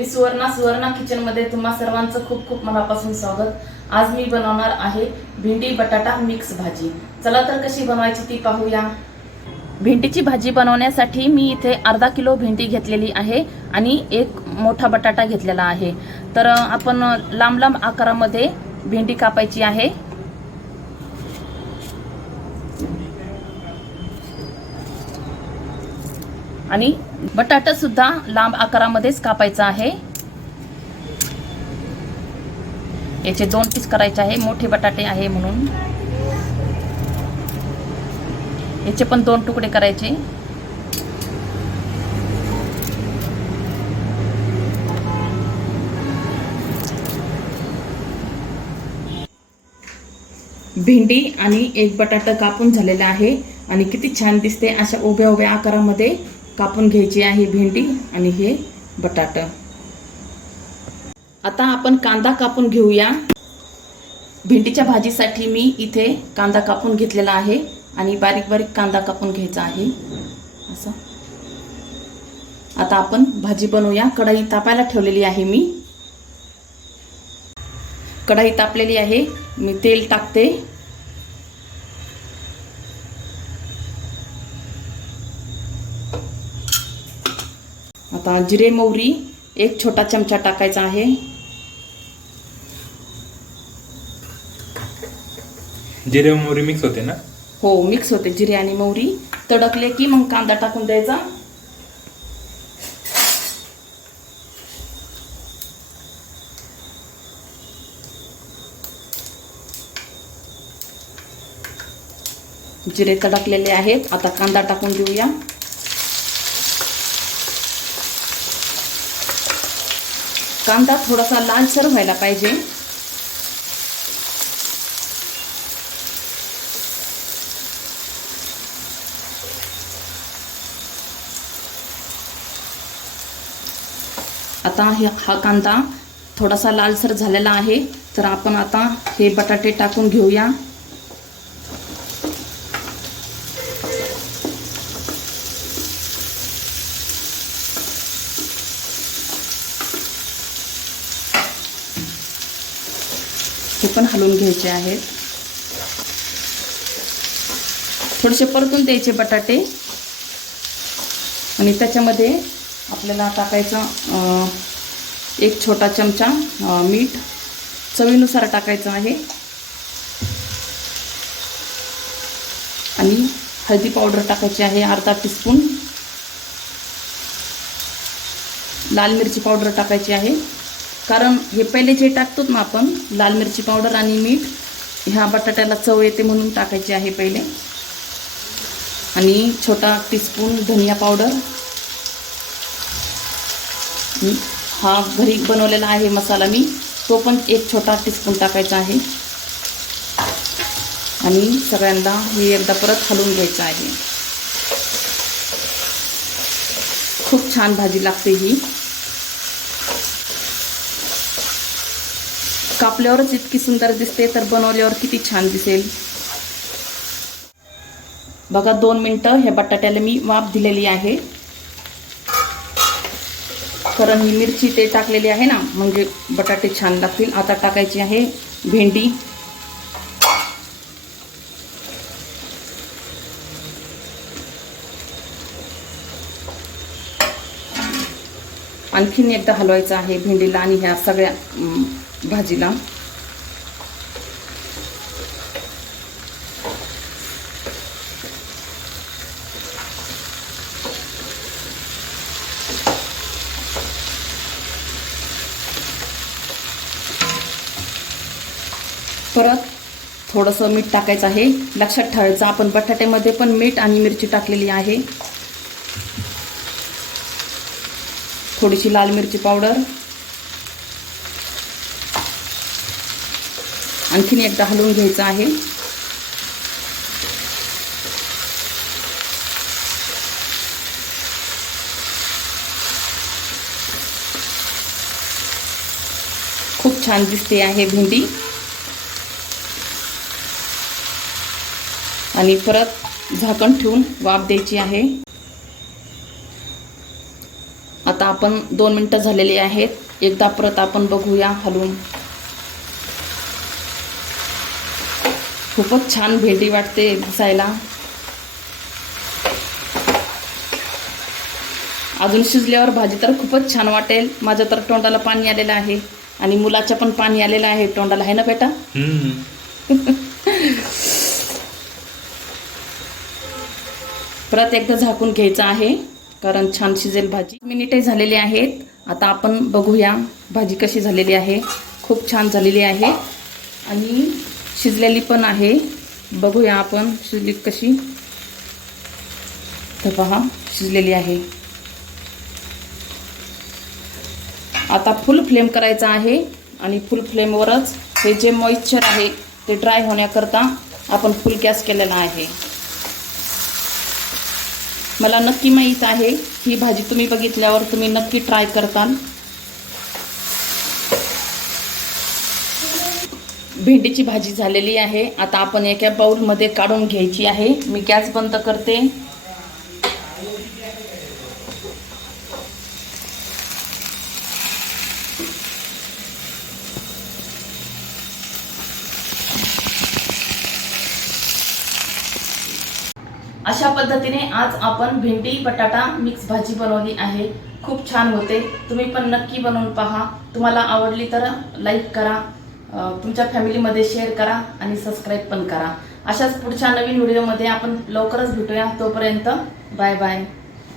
मी Suvarna kitchen मध्ये तुम्हा सर्वांचं खूप खूप मनापासून स्वागत। आज मी बनवणार आहे भेंडी बटाटा मिक्स भाजी। चला तर कशी बनवायची ती पाहूया। भेंडीची भाजी बनवण्यासाठी मी इथे अर्धा किलो भेंडी घेतलेली आहे आणि एक मोठा बटाटा घेतलेला आहे। तर आपण लांब लांब आकारामध्ये भेंडी कापायची आहे। आणि बटाटा सुद्धा लांब आकारामध्येच कापायचा आहे। याचे 2 पीस करायचे आहे, मोठे बटाटे आहे म्हणून याचे पण 2 तुकडे करायचे। भेंडी आणि एक बटाटा कापून झालेला आहे आणि किती छान दिसते। अशा उभ्या उभ्या आकारामध्ये कापून घ्यायची आहे भेंडी आणि हे बटाटा। आता आपण कांदा कापून घेऊया। भेंडीच्या भाजीसाठी मी इथे कांदा कापून घेतलेला आहे आणि बारीक बारीक कांदा कापून घ्यायचा आहे असं। आता आपण भाजी बनवूया। कढई तापायला ठेवलेली आहे मी। कढई तापलेली आहे, मी तेल टाकते। आता जिरे मोहरी 1 छोटा चमचा टाकायचा आहे। जिरे मोहरी मिक्स होते ना? हो, मिक्स होते। जिरे आणि मोहरी तडकले की मग कांदा टाकून द्यायचा। जिरे तडकलेले आहेत, आता कांदा टाकून देऊया। कांदा थोडासा लालसर व्हायला पाहिजे। आता हा कांदा थोडासा लालसर झालेला आहे, तर आपण आता हे बटाटे टाकून घेऊया। हे पण हलवून घ्यायचे आहेत। थोडेसे परतून द्यायचे बटाटे आणि त्याच्यामध्ये आपल्याला टाकायचं 1 छोटा चमचा मीठ, चवीनुसार टाकायचं आहे। आणि हळदी पावडर टाकायची आहे अर्धा टीस्पून। लाल मिरची पावडर टाकायची आहे, कारण हे पहिले जे टाकतो ना आपण लाल मिरची पावडर आणि मीठ, ह्या बटाट्याला चव येते म्हणून टाकायची आहे पहिले। आणि छोटा टीस्पून धनिया पावडर, हा घरी बनवलेला आहे मसाला मी, तो पण 1 छोटा टीस्पून टाकायचा आहे। आणि सगळ्यांना हे एकदा परत हलवून घ्यायचं आहे। खूप छान भाजी लागते ही। कापल्यावरच इतकी सुंदर दिसते, तर बनवल्यावर किती छान दिसेल बघा। 2 मिनिटं हे बटाट्याला मी वाफ दिलेली आहे, कारण ही मिरची ते टाकलेली आहे ना, म्हणजे बटाटे छान लागतील। आता टाकायची आहे भेंडी। आणखीन एकदा हलवायचं आहे भेंडीला आणि ह्या सगळ्या भाजीला। परत थोडंसं मीठ टाकायचं आहे। लक्षात ठेवायचं आपण बटाट्यामध्ये पण मीठ आणि मिरची टाकलेली आहे। थोडीशी लाल मिरची पावडर, आणखीन एकदा हलवून घ्यायचं आहे। खूप छान दिसते आहे भेंडी। आणि परत झाकण ठेवून वाफ द्यायची आहे। आता आपण 2 मिनिटं झालेली आहेत. एकदा परत आपण बघूया हलवून. खूपच छान भेंडी वाटते दिसायला. अजून शिजल्यावर भाजी तर खूपच छान वाटेल. माझ्या तर तोंडाला पाणी आलेलं आहे आणि मुलाच्या पण पाणी आलेलं आहे तोंडाला, आहे ना बेटा? परत एकदा झाकून घ्यायचं आहे कारण छान शिजेल भाजी. मिनिटे झालेली आहेत. आता आपण बघूया भाजी कशी झालेली आहे. खूप छान झालेली आहे आणि शिजलेली पण आहे. बघूया आपण शिजली कशी. तर पहा शिजलेली आहे. आता फुल फ्लेम करायचा आहे आणि फुल फ्लेमवरच हे जे मॉइश्चर आहे ते ड्राय होण्याकरता आपण फुल गॅस केलेला आहे. मला नक्की माहीत आहे ही भाजी तुम्ही बघितल्यावर तुम्ही नक्की ट्राय करताल. भेंडीची भाजी झालेली आहे. आता आपण एका बाउलमध्ये काढून घ्यायची आहे. मी गॅस बंद करते. अशा पद्धतीने आज आपण भेंडी बटाटा मिक्स भाजी बनवली आहे. खूप छान होते. तुम्ही पण नक्की बनवून पहा. तुम्हाला आवडली तर लाईक करा, तुमच्या फॅमिलीमध्ये शेअर करा आणि सबस्क्राईब पण करा. अशाच पुढच्या नवीन व्हिडिओमध्ये आपण लवकरच भेटूया. तोपर्यंत बाय बाय.